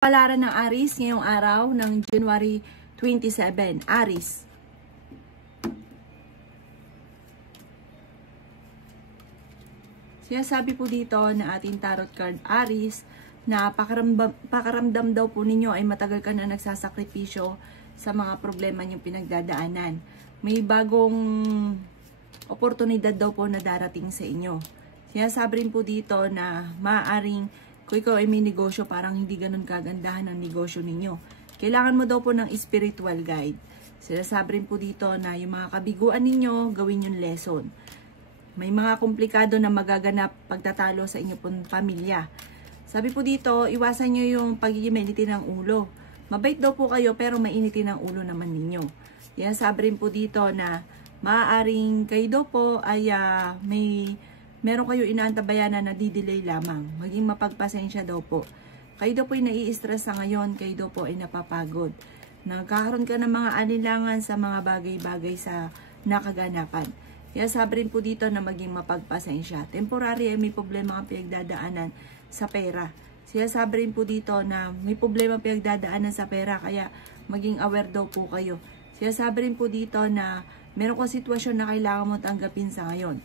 Palaran ng Aries ngayong araw ng January 27. Aries. Sinasabi po dito na ating tarot card Aries na pakaramdam daw po ninyo ay matagal ka na nagsasakripisyo sa mga problema niyong pinagdadaanan. May bagong oportunidad daw po na darating sa inyo. Sinasabi rin po dito na maaaring kung ikaw ay may negosyo, parang hindi ganun kagandahan ang negosyo ninyo. Kailangan mo daw po ng spiritual guide. Sinasabi rin po dito na yung mga kabiguan ninyo, gawin yung lesson. May mga komplikado na magaganap pagtatalo sa inyo pong pamilya. Sabi po dito, iwasan nyo yung pagiging mainitin ng ulo. Mabait daw po kayo pero mainitin ang ulo naman ninyo. Yan, sabi rin po dito na maaaring kayo daw po ay meron kayo inaantabayanan na di-delay lamang. Maging mapagpasensya daw po. Kayo daw po ay nai-stress sa ngayon, kayo daw po ay napapagod. Nagkakaroon ka ng mga anilangan sa mga bagay-bagay sa nakaganapan. Kaya sabi rin po dito na maging mapagpasensya. Temporary ay may problema kang pinagdadaanan sa pera. Kaya sabi rin po dito na may problema pinagdadaanan sa pera, kaya maging aware daw po kayo. Kaya sabi rin po dito na meron kang sitwasyon na kailangan mo tanggapin sa ngayon.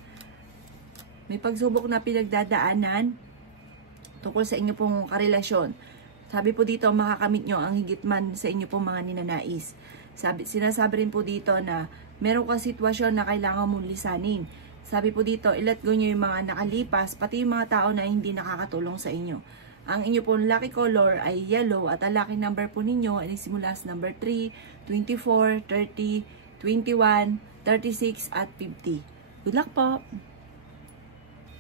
May pagsubok na pinagdadaanan tungkol sa inyo pong karelasyon. Sabi po dito, makakamit nyo ang higit man sa inyo pong mga ninanais. Sinasabi rin po dito na meron kang sitwasyon na kailangan mong lisanin. Sabi po dito, i-let go nyo yung mga nakalipas, pati yung mga tao na hindi nakakatulong sa inyo. Ang inyo pong lucky color ay yellow at ang lucky number po ninyo ay simula sa number 3, 24, 30, 21, 36 at 50. Good luck po!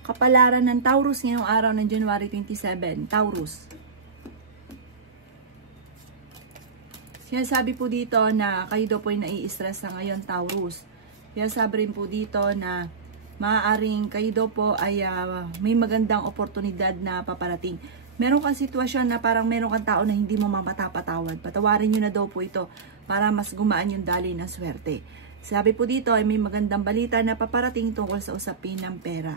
Kapalaran ng Taurus ngayong araw ng January 27. Taurus. Sinasabi po dito na kayo daw po ay nai-stress sa ngayon, Taurus. Sinasabi rin po dito na maaaring kayo daw po ay may magandang oportunidad na paparating. Meron kang sitwasyon na parang meron kang tao na hindi mo mapatapatawad. Patawarin nyo na daw po ito para mas gumaan yung daloy ng swerte. Sabi po dito ay may magandang balita na paparating tungkol sa usapin ng pera.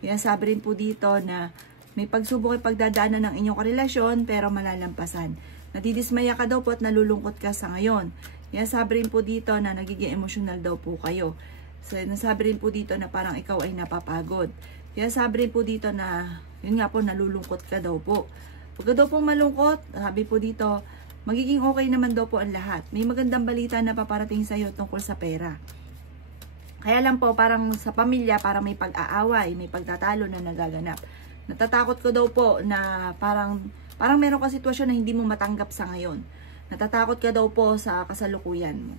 Kaya sabi rin po dito na may pagsubok ay pagdadaanan ng inyong karelasyon pero malalampasan. Nadidismaya ka daw po at nalulungkot ka sa ngayon. Kaya sabi rin po dito na nagiging emosyonal daw po kayo. So, nasabi rin po dito na parang ikaw ay napapagod. Kaya sabi rin po dito na yun nga po, nalulungkot ka daw po. Pagka daw po malungkot, sabi po dito, magiging okay naman daw po ang lahat. May magandang balita na paparating sa iyo tungkol sa pera. Kaya lang po, parang sa pamilya, parang may pag-aaway, may pagtatalo na nagaganap. Natatakot ko daw po na parang meron ka sitwasyon na hindi mo matanggap sa ngayon. Natatakot ka daw po sa kasalukuyan mo.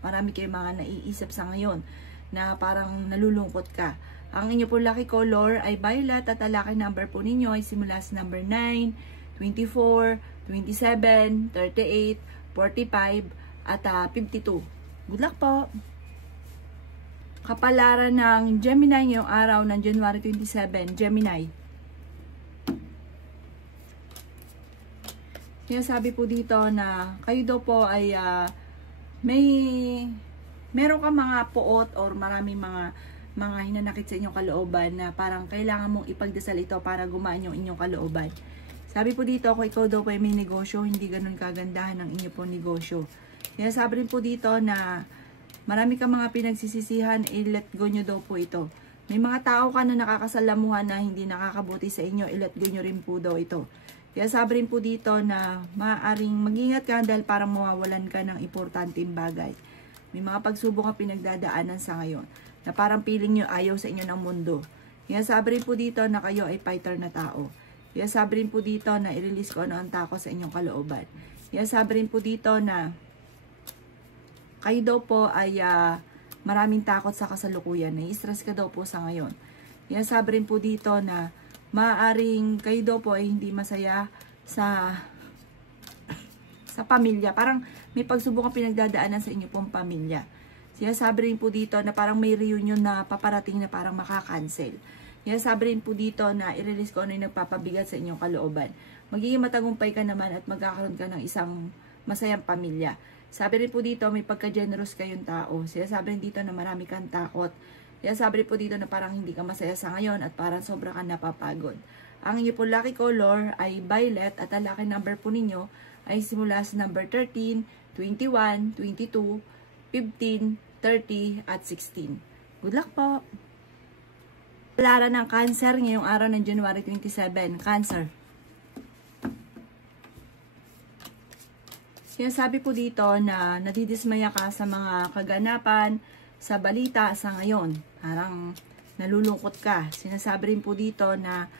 Marami kayong mga naiisip sa ngayon na parang nalulungkot ka. Ang inyo po lucky color ay violet at ang lucky number po ninyo ay simula sa number 9, 24, 27, 38, 45 at 52. Good luck po! Kapalaran ng Gemini ngayong araw ng January 27. Gemini. Sinasabi po dito na kayo daw po ay meron ka mga puot or maraming mga hinanakit sa inyong kalooban na parang kailangan mong ipagdasal ito para gumaan yung inyong kalooban. Sabi po dito, kung ikaw daw po ay may negosyo, hindi ganun kagandahan ang inyo pong negosyo. Sinasabi rin po dito na marami kang mga pinagsisisihan, i-let go nyo daw po ito. May mga tao ka na nakakasalamuhan na hindi nakakabuti sa inyo, i-let go nyo rin po daw ito. Kaya sabi rin po dito na maaaring mag-ingat ka dahil parang mawawalan ka ng importanteng bagay. May mga pagsubok ka pinagdadaanan sa ngayon na parang piling nyo ayaw sa inyo ng mundo. Kaya sabi rin po dito na kayo ay fighter na tao. Kaya sabi rin po dito na i-release ko ano ang takot sa inyong kalooban. Kaya sabi rin po dito na kayo daw po ay maraming takot sa kasalukuyan. Nai-stress ka daw po sa ngayon. Kaya sabi rin po dito na maaaring kayo daw po ay hindi masaya sa pamilya. Parang may pagsubok ang pinagdadaanan sa inyo pong pamilya. Kaya sabi rin po dito na parang may reunion na paparating na parang makakancel. Kaya sabi rin po dito na i-release ko ano yung nagpapabigat sa inyong kalooban. Magiging matagumpay ka naman at magkakaroon ka ng isang masayang pamilya. Sabi rin po dito, may pagka-generous kayong tao. Sabi rin dito na marami kang takot. Sabi rin po dito na parang hindi ka masaya sa ngayon at parang sobra kang napapagod. Ang inyo po lucky color ay violet at ang lucky number po ninyo ay simula sa number 13, 21, 22, 15, 30 at 16. Good luck po! Palaran ng Cancer ngayong araw ng January 27. Cancer. Sinasabi po dito na nadidismaya ka sa mga kaganapan, sa balita sa ngayon. Parang nalulungkot ka. Sinasabi rin po dito na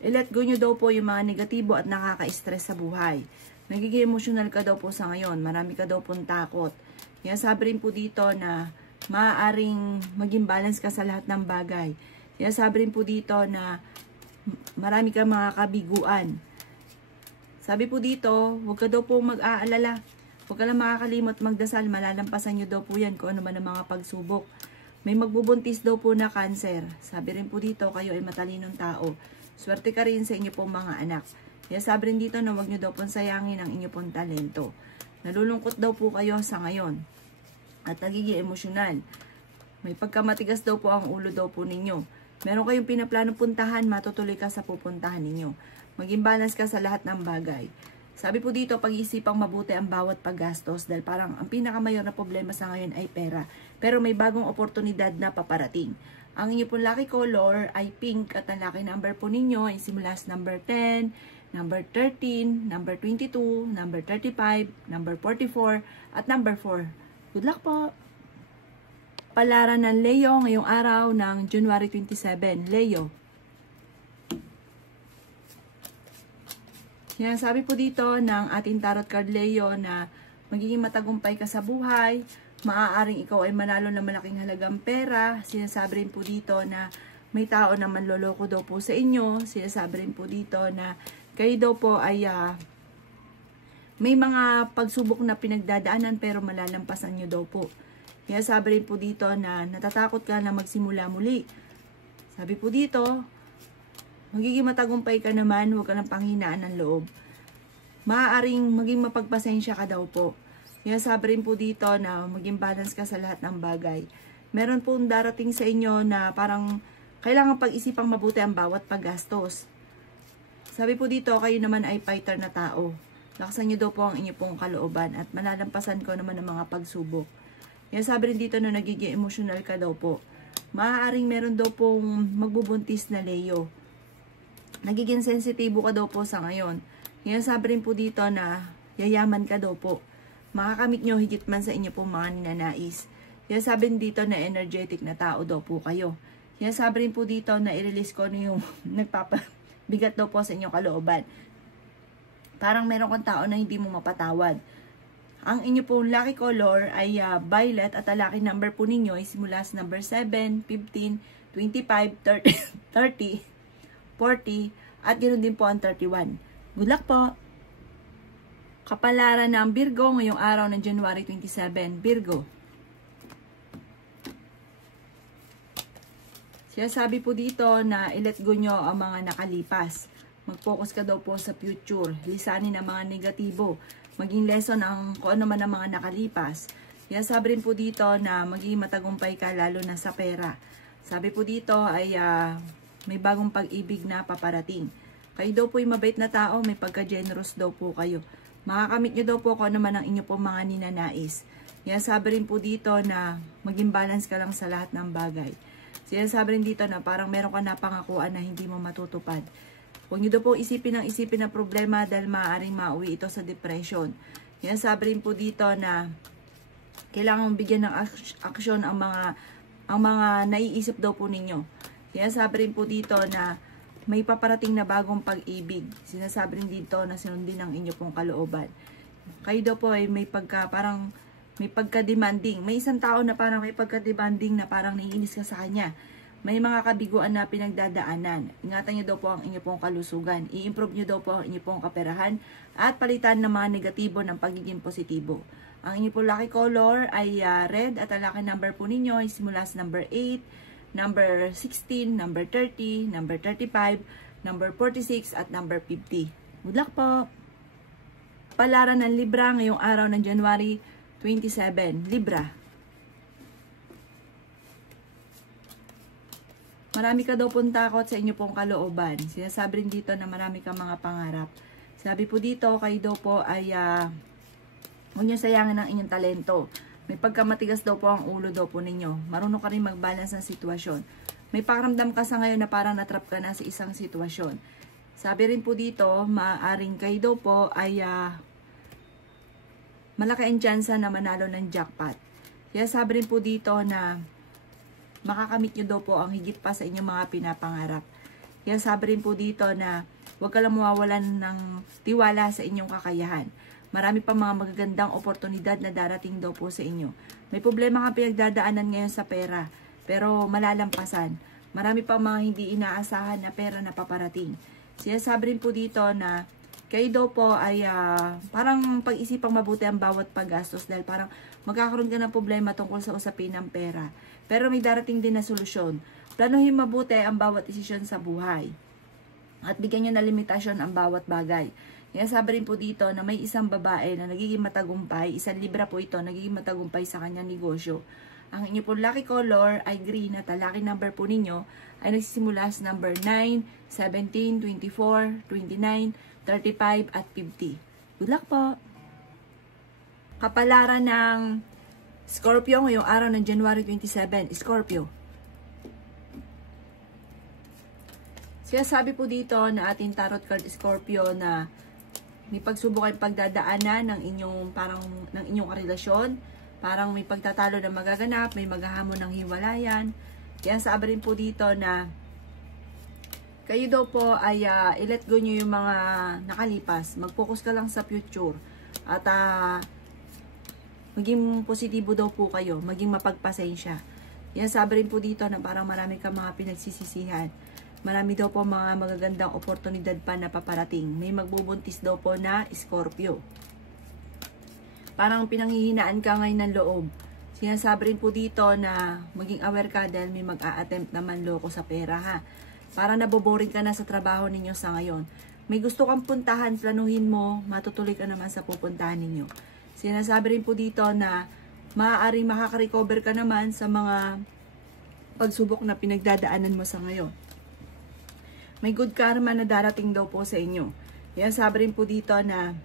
i-let go nyo daw po yung mga negatibo at nakaka-stress sa buhay. Nagiging emotional ka daw po sa ngayon. Marami ka daw pong takot. Sinasabi rin po dito na maaaring maging balance ka sa lahat ng bagay. Sinasabi rin po dito na marami kang mga kabiguan. Sabi po dito, huwag ka daw po mag-aalala. Huwag ka lang makakalimot magdasal. Malalampasan nyo daw po yan kung ano man ang mga pagsubok. May magbubuntis daw po na Cancer. Sabi rin po dito, kayo ay matalinong tao. Swerte ka rin sa inyo pong mga anak. Kaya sabi rin dito na huwag nyo daw pong sayangin ang inyo pong talento. Nalulungkot daw po kayo sa ngayon. At nagiging emosyonal. May pagkamatigas daw po ang ulo daw po ninyo. Meron kayong pinaplano puntahan, matutuloy ka sa pupuntahan ninyo. Maging balance ka sa lahat ng bagay. Sabi po dito, pag-iisipang mabuti ang bawat paggastos dahil parang ang pinakamayor na problema sa ngayon ay pera. Pero may bagong oportunidad na paparating. Ang inyo pong lucky color ay pink at ang lucky number po ninyo ay simula sa number 10, number 13, number 22, number 35, number 44, at number 4. Good luck po! Palaran ng Leo ngayong araw ng January 27. Leo. Sinasabi po dito ng ating tarot card Leo na magiging matagumpay ka sa buhay, maaaring ikaw ay manalo ng malaking halagang pera. Sinasabi rin po dito na may tao na manloloko daw po sa inyo. Sinasabi rin po dito na kayo daw po ay may mga pagsubok na pinagdadaanan pero malalampasan nyo daw po. Sinasabi rin po dito na natatakot ka na magsimula muli. Sabi po dito, magiging matagumpay ka naman, huwag ka ng panghinaan ng loob. Maaaring maging mapagpasensya ka daw po. Kaya sabi rin po dito na maging balance ka sa lahat ng bagay. Meron po darating sa inyo na parang kailangan pag-isipang mabuti ang bawat paggastos. Sabi po dito, kayo naman ay fighter na tao. Lakasan nyo daw po ang inyo pong kalooban at malalampasan ko naman ang mga pagsubok. Kaya sabi rin dito na nagiging emotional ka daw po. Maaaring meron daw pong magbubuntis na Leo. Nagiging sensitibo ka daw po sa ngayon. Kaya sabi rin po dito na yayaman ka daw po. Makakamit nyo higit man sa inyo po mga ninanais. Kaya sabi rin dito na energetic na tao daw po kayo. Kaya sabi rin po dito na i-release ko na yung nagpapabigat daw po sa inyong kalooban. Parang meron kang tao na hindi mo mapatawad. Ang inyo pong lucky color ay violet at ang lucky number po ninyo ay simula sa number 7, 15, 25, 30, 40, at ganoon din po ang 31. Good luck po! Kapalaran ng Virgo ngayong araw ng January 27. Virgo. Sinasabi po dito na i-let go nyo ang mga nakalipas. Mag-focus ka daw po sa future. Lisanin ang mga negatibo. Maging lesson ang kung ano man ang mga nakalipas. Sinasabi rin po dito na maging matagumpay ka lalo na sa pera. Sabi po dito ay may bagong pag-ibig na paparating. Kayo daw po yung mabait na tao, may pagka-generous daw po kayo. Makakamit nyo daw po kung ano man ang inyo po mga ninanais. Sinasabi rin po dito na maging balance ka lang sa lahat ng bagay. Sinasabi rin dito na parang meron ka napangakuan na hindi mo matutupad. Huwag nyo daw po isipin na problema dahil maaaring mauwi ito sa depression. Sinasabi rin po dito na kailangan bigyan ng aksyon ang mga naiisip daw po ninyo. Sinasabi rin po dito na may paparating na bagong pag-ibig. Sinasabi rin dito na sinundin ang inyo pong kalooban. Kayo daw po ay may pagka-demanding. May isang tao na parang may pagka-demanding na parang naiinis ka sa kanya. May mga kabiguan na pinagdadaanan. Ingatan nyo daw po ang inyo pong kalusugan. I-improve nyo daw po ang inyo pong kaperahan at palitan ng mga negatibo ng pagiging positibo. Ang inyo pong lucky color ay red at ang lucky number po ninyo ay simula sa number 8, number 16, number 30, number 35, number 46, at number 50. Good luck po! Palaran ng Libra ngayong araw ng January 27. Libra. Marami ka daw pong takot sa inyo pong kalooban. Sinasabi rin dito na marami kang mga pangarap. Sabi po dito, kayo daw po ay huwag nyo sayangin ang inyong talento. May pagkamatigas daw po ang ulo daw po ninyo. Marunong ka rin mag-balance ng sitwasyon. May pakiramdam ka sa ngayon na parang natrap ka na sa isang sitwasyon. Sabi rin po dito, maaaring kayo daw po ay malaki ang tsansa na manalo ng jackpot. Kaya sabi rin po dito na makakamit nyo daw po ang higit pa sa inyong mga pinapangarap. Kaya sabi rin po dito na huwag ka lang mawawalan ng tiwala sa inyong kakayahan. Marami pa mga magagandang oportunidad na darating daw po sa inyo. May problema kang pinagdadaanan ngayon sa pera, pero malalampasan. Marami pa mga hindi inaasahan na pera na paparating. Sinasabi rin po dito na kayo daw po ay parang pag-isipang mabuti ang bawat paggastos dahil parang magkakaroon ka ng problema tungkol sa usapin ng pera. Pero may darating din na solusyon. Planuhin mabuti ang bawat desisyon sa buhay. At bigyan nyo na limitasyon ang bawat bagay. Sabi rin po dito na may isang babae na nagiging matagumpay, isang libra po ito, nagiging matagumpay sa kanyang negosyo. Ang inyo po lucky color ay green at ang lucky number po ninyo ay nagsisimula sa number 9, 17, 24, 29, 35 at 50. Good luck po! Kapalaran ng Scorpio ngayong araw ng January 27, Scorpio. Sabi po dito na ating tarot card Scorpio na may pagsubok ay pagdadaanan ng inyong relasyon. Parang may pagtatalo na magaganap, may maghahamon ng hiwalayan. Kaya sabi rin po dito na kayo daw po ay i-let go nyo yung mga nakalipas. Mag-focus ka lang sa future. At maging positibo daw po kayo. Maging mapagpasensya. Yan sabi rin po dito na parang marami kang mga pinagsisisihan. Marami daw po mga magagandang oportunidad pa na paparating. May magbubuntis daw po na Scorpio. Parang pinanghihinaan ka ngayon ng loob. Sinasabi rin po dito na maging aware ka dahil may mag-a-attempt na manloko sa pera ha. Parang naboboring ka na sa trabaho ninyo sa ngayon. May gusto kang puntahan, planuhin mo, matutuloy ka naman sa pupuntahan ninyo. Sinasabi rin po dito na maaaring makaka-recover ka naman sa mga pagsubok na pinagdadaanan mo sa ngayon. May good karma na darating daw po sa inyo. Yan sabi rin po dito na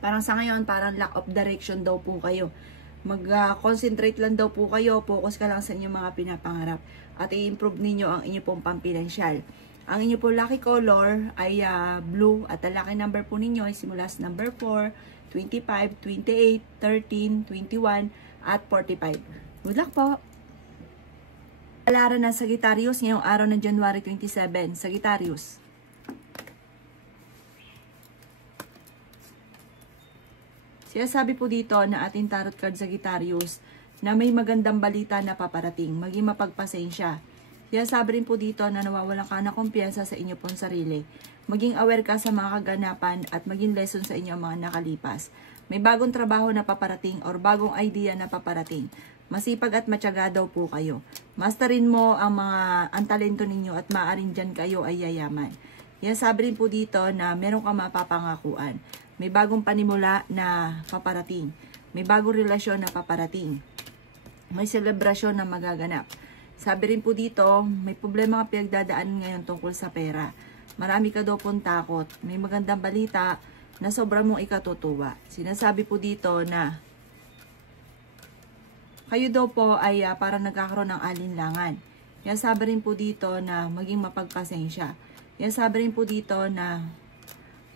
parang sa ngayon, parang lack of direction daw po kayo. Mag-concentrate lang daw po kayo, focus ka lang sa inyong mga pinapangarap at i-improve ninyo ang inyong pong pampinansyal. Ang inyong po lucky color ay blue at ang lucky number po ninyo ay simula sa number 4, 25, 28, 13, 21 at 45. Good luck po! Kapalaran ng Sagittarius ngayong araw ng January 27, Sagittarius. Sabi po dito na ating tarot card Sagittarius na may magandang balita na paparating. Maging mapagpasensya. Sabi rin po dito na nawawalan ka ng kumpiyansa sa inyo pong sarili. Maging aware ka sa mga kaganapan at maging lesson sa inyo ang mga nakalipas. May bagong trabaho na paparating or bagong idea na paparating. Masipag at matyaga daw po kayo. Masterin mo ang talento ninyo at maaaring dyan kayo ay yayaman. Sabi rin po dito na meron kang mapapangakuan. May bagong panimula na paparating. May bagong relasyon na paparating. May selebrasyon na magaganap. Sabi rin po dito, may problema ka pinagdadaan ngayon tungkol sa pera. Marami ka daw pong takot. May magandang balita na sobrang mong ikatutuwa. Sinasabi po dito na kayo daw po ay parang nagkakaroon ng alinlangan. Sabi rin po dito na maging mapagpasensya. Sabi rin po dito na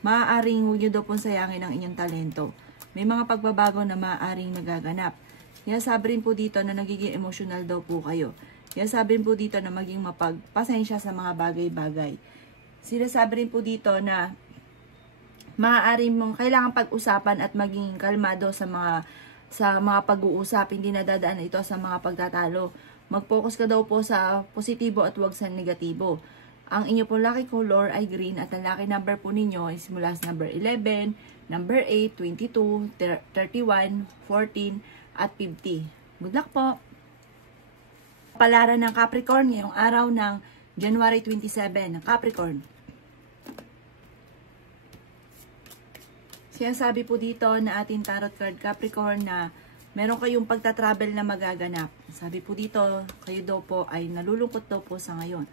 maaaring huwag nyo daw pong sayangin ang inyong talento. May mga pagbabago na maaaring nagaganap. Sabi rin po dito na nagiging emotional daw po kayo. Sabi rin po dito na maging mapagpasensya sa mga bagay-bagay. Sinasabi rin po dito na maaaring mong kailangan pag-usapan at maging kalmado sa mga pag-uusap. Hindi nadadaan ito sa mga pagtatalo. Mag-focus ka daw po sa positibo at huwag sa negatibo. Ang inyo po lucky color ay green at ang lucky number po ninyo ay simula sa number 11, number 8, 22, 31, 14, at 50. Good luck po! Kapalaran ng Capricorn ngayong araw ng January 27, Capricorn. Sinasabi po dito na ating tarot card Capricorn na Meron kayong pagta-travel na magaganap. Sabi po dito, kayo daw po ay nalulungkot daw po sa ngayon.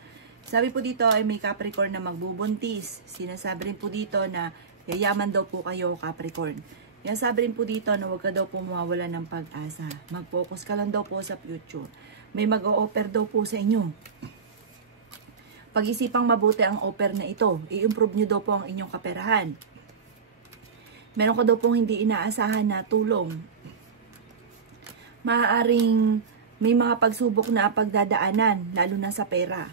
Sabi po dito ay may Capricorn na magbubuntis. Sinasabi rin po dito na yayaman daw po kayo, Capricorn. Kaya sabi rin po dito na huwag ka daw po mawawala ng pag-asa. Mag-focus ka lang daw po sa future. May mag-o-offer daw po sa inyo. Pag-isipang mabuti ang offer na ito. I-improve nyo daw po ang inyong kaperahan. Meron ka daw pong hindi inaasahan na tulong. Maaaring may mga pagsubok na pagdadaanan, lalo na sa pera.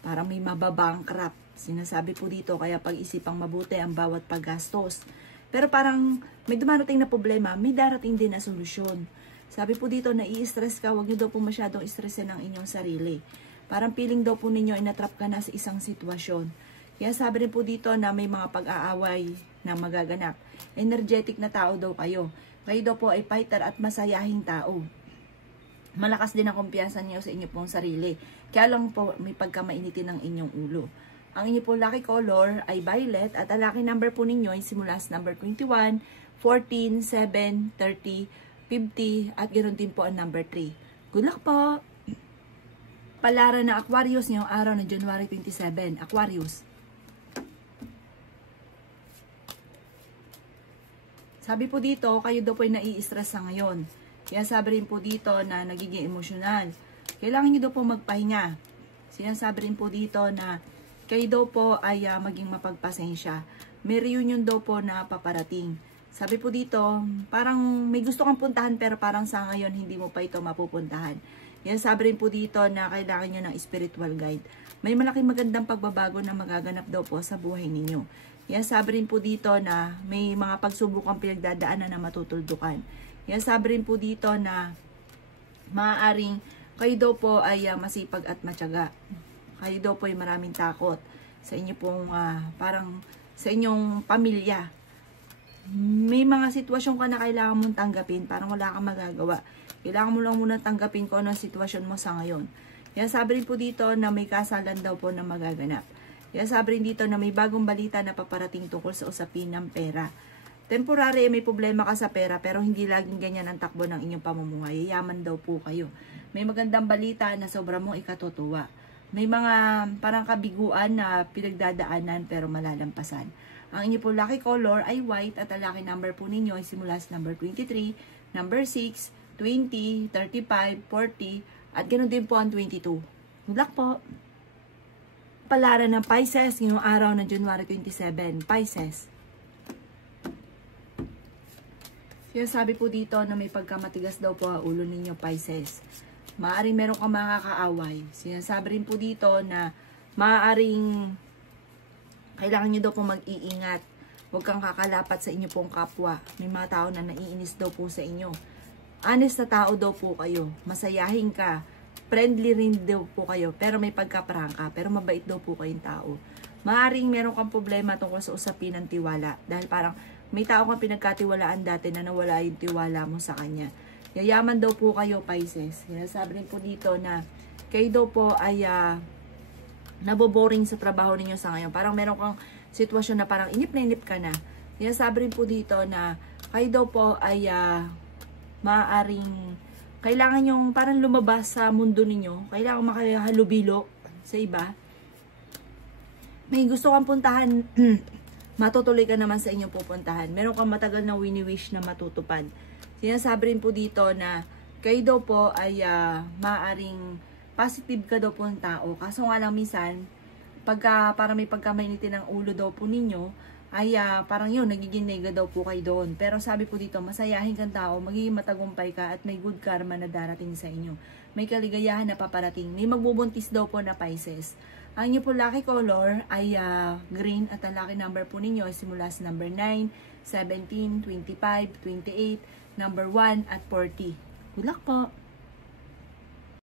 Parang may mababangkrap. Sinasabi po dito, kaya pag-isipang mabuti ang bawat paggastos. Pero parang may dumarating na problema, may darating din na solusyon. Sabi po dito, nai-stress ka, huwag nyo daw po masyadong stressin ang inyong sarili. Parang feeling daw po ninyo, inatrap ka na sa isang sitwasyon. Kaya sabi rin po dito na may mga pag-aaway na magaganap. Energetic na tao daw kayo. Kayo daw po ay fighter at masayahing tao. Malakas din ang kumpiyansa niyo sa inyo pong sarili. Kaya lang po may pagkamainitin ng inyong ulo. Ang inyo pong lucky color ay violet at ang lucky number po ninyo ay simula sa number 21, 14, 7, 30, 50 at ganoon din po ang number 3. Good luck po! Palaran na Aquarius ngayong araw na January 27. Aquarius. Sabi po dito, kayo daw po ay nai-stress sa ngayon. Kaya sabi rin po dito na nagiging emosyonal. Kailangan nyo daw po magpahinga. Sinasabi rin po dito na kayo daw po ay maging mapagpasensya. May reunion daw po na paparating. Sabi po dito, parang may gusto kang puntahan pero parang sa ngayon hindi mo pa ito mapupuntahan. Kaya sabi rin po dito na kailangan nyo ng spiritual guide. May malaking magandang pagbabago na magaganap daw po sa buhay ninyo. Yan sabi rin po dito na may mga pagsubukang pinagdadaanan na matutuldukan. Yan sabi rin po dito na maaaring kayo daw po ay masipag at matyaga. Kayo daw po ay maraming takot sa inyo pong parang sa inyong pamilya. May mga sitwasyon ka na kailangan mong tanggapin, parang wala kang magagawa. Kailangan mo lang muna tanggapin kung ano ang sitwasyon mo sa ngayon. Yan sabi rin po dito na may kasalan daw po na magaganap. Kaya sabi rin dito na may bagong balita na paparating tungkol sa usapin ng pera. Temporary, may problema ka sa pera pero hindi laging ganyan ang takbo ng inyong pamumuhay. Yaman daw po kayo. May magandang balita na sobra mong ikatutuwa. May mga parang kabiguan na pinagdadaanan pero malalampasan. Ang inyo po lucky color ay white at ang lucky number po ninyo ay simula sa number 23, number 6, 20, 35, 40 at ganoon din po ang 22. Good luck po! Palaran ng Pisces ngayong araw na January 27. Pisces. Kaya sabi po dito na may pagkamatigas daw po ang ulo ninyo, Pisces. Maaaring meron kang makakaaway. Sinasabi rin po dito na maaaring kailangan nyo daw po mag-iingat. Huwag kang kakalapat sa inyo pong kapwa. May mga tao na naiinis daw po sa inyo. Honest na tao daw po kayo. Masayahin ka. Friendly rin daw po kayo, pero may pagkaprangka, pero mabait daw po kayong tao. Maaring meron kang problema tungkol sa usapin ng tiwala, dahil parang may tao kang pinagkatiwalaan dati na nawala yung tiwala mo sa kanya. Yayaman daw po kayo, Pisces. Sinasabi rin po dito na kayo daw po ay naboboring sa trabaho ninyo sa ngayon. Parang meron kang sitwasyon na parang inip na inip ka na. Sinasabi rin po dito na kayo daw po ay maaaring kailangan yung parang lumabas sa mundo ninyo. Kailangan makahalubilo sa iba. May gusto kang puntahan, matutuloy ka naman sa inyong pupuntahan. Meron kang matagal na wini-wish na matutupad. Sinasabi rin po dito na kayo daw po ay maaaring positive ka daw po ng tao. Kaso nga lang minsan, para may pagkamainitin ng ulo daw po ninyo, ay parang yun, nagiging nega daw po kayo doon. Pero sabi po dito, masayahin kang tao, magiging matagumpay ka at may good karma na darating sa inyo. May kaligayahan na paparating. May magbubuntis daw po na Pisces. Ang inyo po lucky color ay green at ang lucky number po ninyo ay simula sa number 9, 17, 25, 28, number 1 at 40. Good luck po!